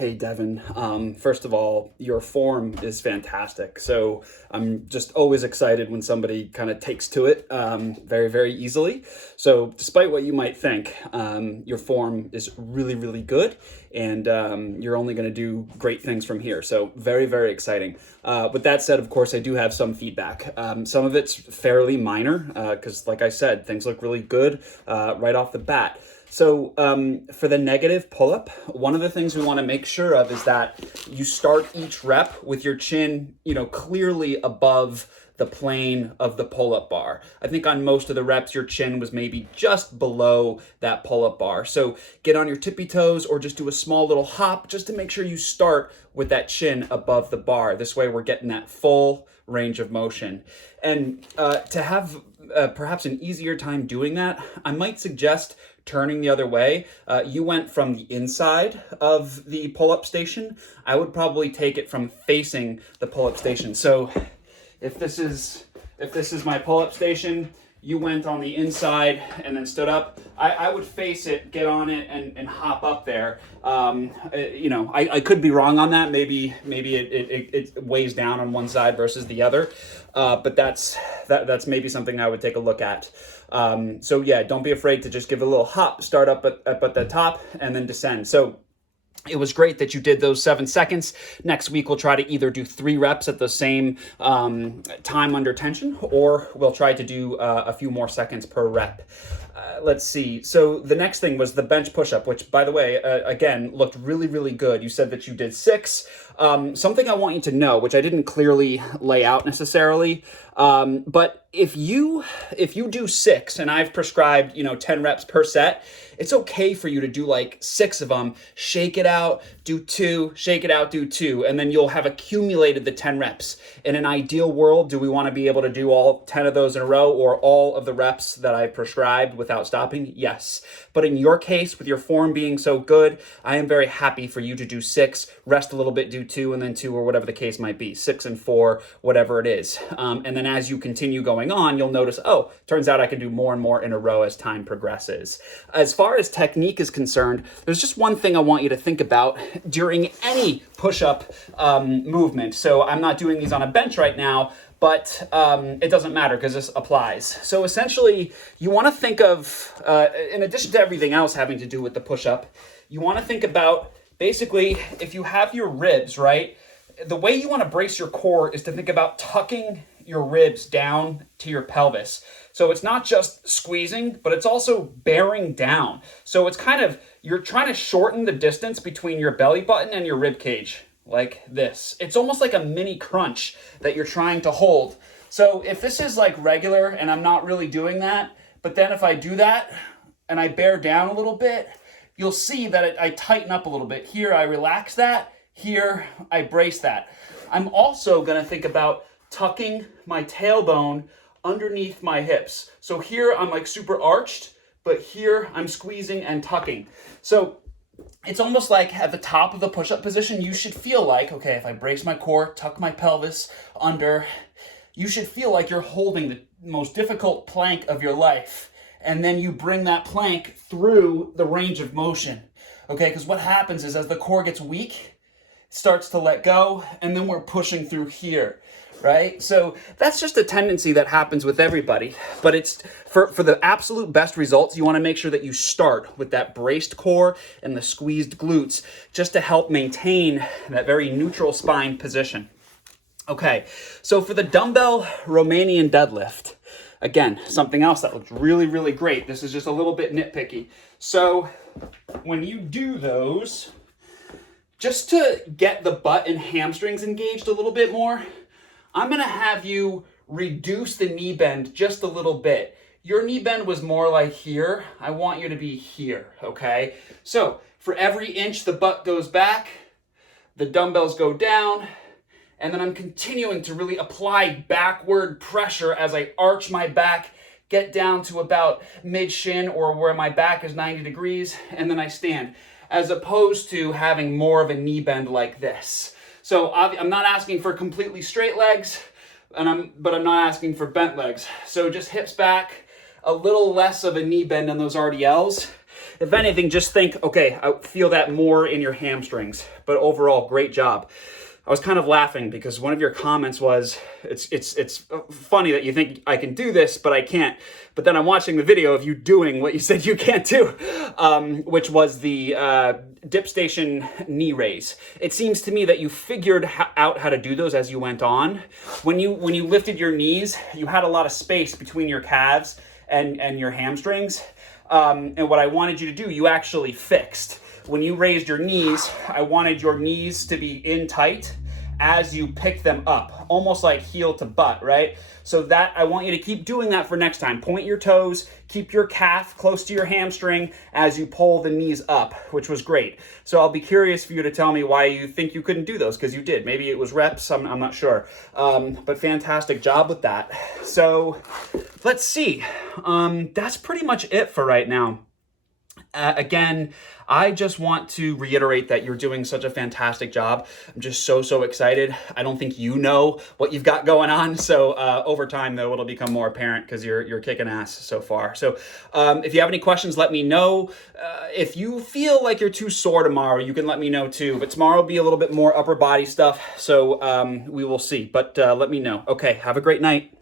Hey, Devon. First of all, your form is fantastic. So I'm just always excited when somebody kind of takes to it very, very easily. So despite what you might think, your form is really, really good. And you're only going to do great things from here. So very, very exciting. With that said, of course, I do have some feedback. Some of it's fairly minor because, like I said, things look really good right off the bat. So for the negative pull-up, one of the things we want to make sure of is that you start each rep with your chin, clearly above the plane of the pull-up bar. I think on most of the reps, your chin was maybe just below that pull-up bar. So get on your tippy toes or just do a small little hop just to make sure you start with that chin above the bar. This way we're getting that full range of motion. And to have perhaps an easier time doing that, I might suggest turning the other way. You went from the inside of the pull-up station. I would probably take it from facing the pull-up station. So if this is my pull-up station, you went on the inside and then stood up, I would face it, get on it, and hop up there. I could be wrong on that. Maybe it weighs down on one side versus the other, but that's maybe something I would take a look at. So yeah, don't be afraid to just give it a little hop, start up at the top, and then descend. So it was great that you did those 7 seconds. Next week, we'll try to either do 3 reps at the same time under tension, or we'll try to do a few more seconds per rep. Let's see. So the next thing was the bench push-up, which, by the way, again, looked really, really good. You said that you did 6. Something I want you to know, which I didn't clearly lay out necessarily, but if you do 6, and I've prescribed 10 reps per set, it's okay for you to do like 6 of them, shake it out, do 2, shake it out, do 2, and then you'll have accumulated the 10 reps. In an ideal world, do we want to be able to do all 10 of those in a row or all of the reps that I prescribed without stopping? Yes. But in your case, with your form being so good, I am very happy for you to do 6, rest a little bit, do 2, and then 2, or whatever the case might be, 6 and 4, whatever it is. And then as you continue going on, you'll notice, oh, turns out I can do more and more in a row as time progresses. As far as technique is concerned, there's just one thing I want you to think about during any push-up movement. So I'm not doing these on a bench right now, but it doesn't matter because this applies. So essentially, you want to think of, in addition to everything else having to do with the push-up, you want to think about basically if you have your ribs, right? The way you want to brace your core is to think about tucking your ribs down to your pelvis. So it's not just squeezing, but it's also bearing down. So it's kind of, you're trying to shorten the distance between your belly button and your rib cage, like this. It's almost like a mini crunch that you're trying to hold. So if this is like regular and I'm not really doing that, but then if I do that and I bear down a little bit, you'll see that I tighten up a little bit. Here I relax that, here I brace that. I'm also gonna think about tucking my tailbone underneath my hips. So here I'm like super arched, but here I'm squeezing and tucking. So it's almost like at the top of the push-up position, you should feel like, okay, if I brace my core, tuck my pelvis under, you should feel like you're holding the most difficult plank of your life. And then you bring that plank through the range of motion. Okay, because what happens is as the core gets weak, it starts to let go, and then we're pushing through here. Right? So that's just a tendency that happens with everybody. But it's for the absolute best results, you want to make sure that you start with that braced core and the squeezed glutes just to help maintain that very neutral spine position. Okay, so for the dumbbell Romanian deadlift, again, something else that looks really, really great. This is just a little bit nitpicky. So when you do those, just to get the butt and hamstrings engaged a little bit more, I'm going to have you reduce the knee bend just a little bit. Your knee bend was more like here. I want you to be here, okay? So for every inch the butt goes back, the dumbbells go down, and then I'm continuing to really apply backward pressure as I arch my back, get down to about mid-shin or where my back is 90 degrees, and then I stand, as opposed to having more of a knee bend like this. So I'm not asking for completely straight legs, but I'm not asking for bent legs. So just hips back, a little less of a knee bend on those RDLs. if anything, just think, okay, I feel that more in your hamstrings. But overall, great job. I was kind of laughing because one of your comments was, it's funny that you think I can do this, but I can't. But then I'm watching the video of you doing what you said you can't do, which was the dip station knee raise. It seems to me that you figured out how to do those as you went on. When you lifted your knees, you had a lot of space between your calves and your hamstrings. And what I wanted you to do, you actually fixed. When you raised your knees, I wanted your knees to be in tight as you pick them up, almost like heel to butt, right? So that I want you to keep doing that for next time. Point your toes, keep your calf close to your hamstring as you pull the knees up, which was great. So I'll be curious for you to tell me why you think you couldn't do those, because you did. Maybe it was reps, I'm not sure. But fantastic job with that. So let's see. That's pretty much it for right now. Again, I just want to reiterate that you're doing such a fantastic job. I'm just so excited. I don't think you know what you've got going on. So over time, though, it'll become more apparent because you're kicking ass so far. So if you have any questions, let me know. If you feel like you're too sore tomorrow, you can let me know too. But tomorrow will be a little bit more upper body stuff. So we will see. But let me know. Okay, have a great night.